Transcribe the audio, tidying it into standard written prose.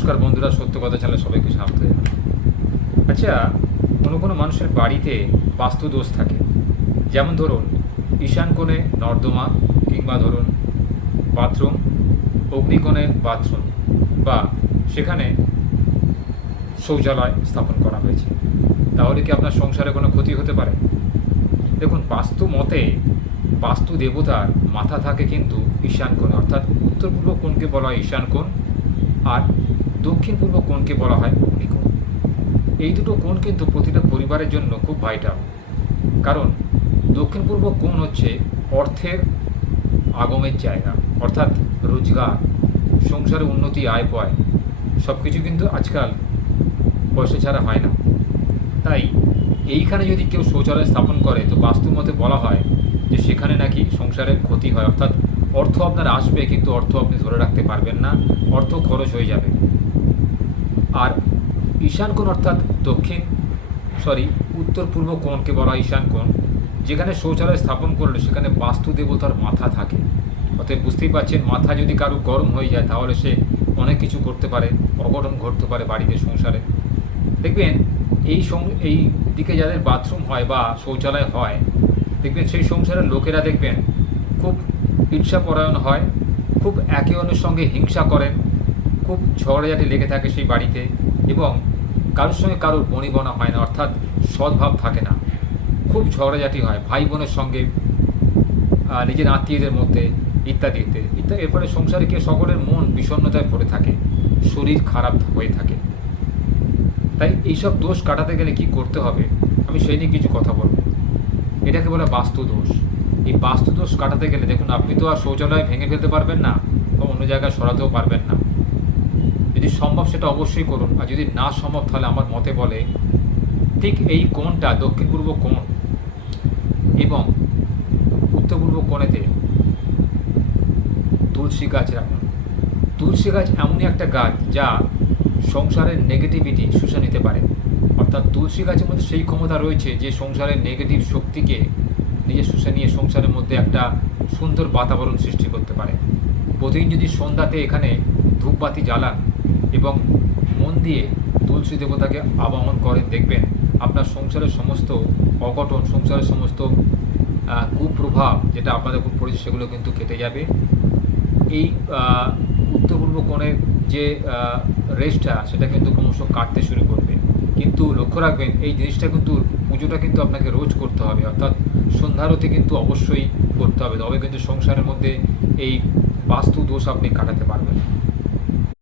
নমস্কার বন্ধুরা, সত্য কথা চ্যানেলে সবাইকে স্বাগত জানাই। আচ্ছা, কোনো মানুষের বাড়িতে বাস্তু দোষ থাকে, যেমন ধরুন ঈশান কোণে নর্দমা, কিংবা ধরুন বাথরুম, অগ্নিকোণে বাথরুম, বা সেখানে শৌচালয় স্থাপন করা হয়েছে। তাহলে কি আপনার সংসারে কোনো ক্ষতি হতে পারে? দেখুন, বাস্তু মতে বাস্তু দেবতার মাথা থাকে কিন্তু ঈশান কোণে, অর্থাৎ উত্তর পূর্ব কোণকে বলা হয় ঈশান কোণ, আর দক্ষিণ পূর্ব কোণকে বলা হয় অগ্নিকোণ। এই দুটো কোণ কিন্তু প্রতিটা পরিবারের জন্য খুব ভাইটাল, কারণ দক্ষিণ পূর্ব কোণ হচ্ছে অর্থের আগমের জায়গা, অর্থাৎ রোজগার, সংসারে উন্নতি, আয় ব্যয় সব কিছু কিন্তু আজকাল পয়সা ছাড়া হয় না। তাই এইখানে যদি কেউ শৌচালয় স্থাপন করে, তো বাস্তু মতে বলা হয় যে সেখানে নাকি সংসারের ক্ষতি হয়, অর্থাৎ অর্থ আপনার আসবে কিন্তু অর্থ আপনি ধরে রাখতে পারবেন না, অর্থ খরচ হয়ে যাবে। আর ঈশান কোণ অর্থাৎ উত্তর পূর্ব কোণকে বলা হয় ঈশান কোণ, যেখানে শৌচালয় স্থাপন করলে সেখানে বাস্তু দেবতার মাথা থাকে। অতএব বুঝতেই পারছেন, মাথা যদি কারো গরম হয়ে যায় তাহলে সে অনেক কিছু করতে পারে, অঘটন ঘটতে পারে বাড়িতে, সংসারে। দেখবেন এই দিকে যাদের বাথরুম হয় বা শৌচালয় হয়, দেখবেন সেই সংসারের লোকেরা দেখবেন খুব ঈর্ষাপরায়ণ হয়, খুব একে অন্যের সঙ্গে হিংসা করেন, খুব ঝগড়াঝাটি লেগে থাকে সেই বাড়িতে, এবং কারোর সঙ্গে কারোর বনিবনা হয় না, অর্থাৎ সদ্ভাব থাকে না, খুব ঝগড়াঝাটি হয় ভাই বোনের সঙ্গে, নিজের আত্মীয়দের মধ্যে, ইত্যাদি ইত্যাদি ইত্যাদি। এর ফলে সংসারে গিয়ে সকলের মন বিষণ্ণতায় ভরে থাকে, শরীর খারাপ হয়ে থাকে। তাই এইসব দোষ কাটাতে গেলে কি করতে হবে, আমি সেই নিয়ে কিছু কথা বলব। এটাকে বলে বাস্তু দোষ। এই বাস্তু দোষ কাটাতে গেলে দেখুন, আপনি তো আর শৌচালয় ভেঙে ফেলতে পারবেন না বা অন্য জায়গায় সরাতেও পারবেন না। যদি সম্ভব সেটা অবশ্যই করুন, আর যদি না সম্ভব তাহলে আমার মতে বলে ঠিক এই কোণটা, দক্ষিণ পূর্ব কোণ এবং উত্তর পূর্ব কোণেতে তুলসী গাছ রাখুন। তুলসী গাছ এমনই একটা গাছ যা সংসারের নেগেটিভিটি শুষে নিতে পারে, অর্থাৎ তুলসী গাছের মধ্যে সেই ক্ষমতা রয়েছে যে সংসারের নেগেটিভ শক্তিকে নিজে শুষে নিয়ে সংসারের মধ্যে একটা সুন্দর বাতাবরণ সৃষ্টি করতে পারে। প্রতিদিন যদি সন্ধ্যাতে এখানে ধূপবাতি জ্বালান এবং মন দিয়ে তুলসী দেবতাকে আবাহন করেন, দেখবেন আপনার সংসারের সমস্ত অঘটন, সংসারের সমস্ত কুপ্রভাব যেটা আপনাদের উপর পড়েছে সেগুলো কিন্তু কেটে যাবে। এই উত্তর পূর্ব কোণের যে রেসটা, সেটা কিন্তু ক্রমশ কাটতে শুরু করবে। কিন্তু লক্ষ্য রাখবেন, এই জিনিসটা কিন্তু, পুজোটা কিন্তু আপনাকে রোজ করতে হবে, অর্থাৎ সন্ধ্যারতি কিন্তু অবশ্যই করতে হবে, তবে কিন্তু সংসারের মধ্যে এই বাস্তু দোষ আপনি কাটাতে পারবেন।